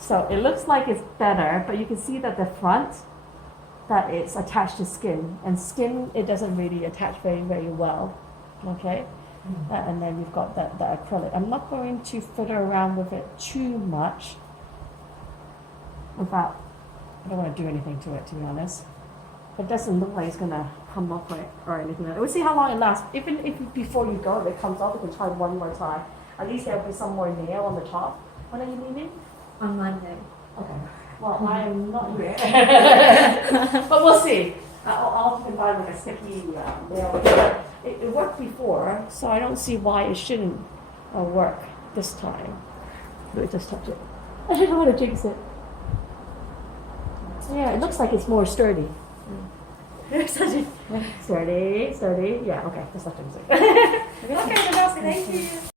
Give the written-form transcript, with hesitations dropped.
So it looks like it's better, but you can see that the front, that it's attached to skin, and skin, it doesn't really attach very, very well, okay? And then you've got the acrylic. I'm not going to fiddle around with it too much I don't want to do anything to it, to be honest. It doesn't look like it's going to come up or anything like that. We'll see how long it lasts. Even if before you go, if it comes off, we can try one more time. At least there'll be some more nail on the top. When are you leaving? On Monday. Okay. Well, I am not here. But we'll see. I'll provide like a sticky nail. It worked before, so I don't see why it shouldn't work this time. Let me just touch it. I don't want to jinx it. Yeah, it looks like it's more sturdy. Sturdy. Yeah, okay, just let jinx it. Okay, Thank you.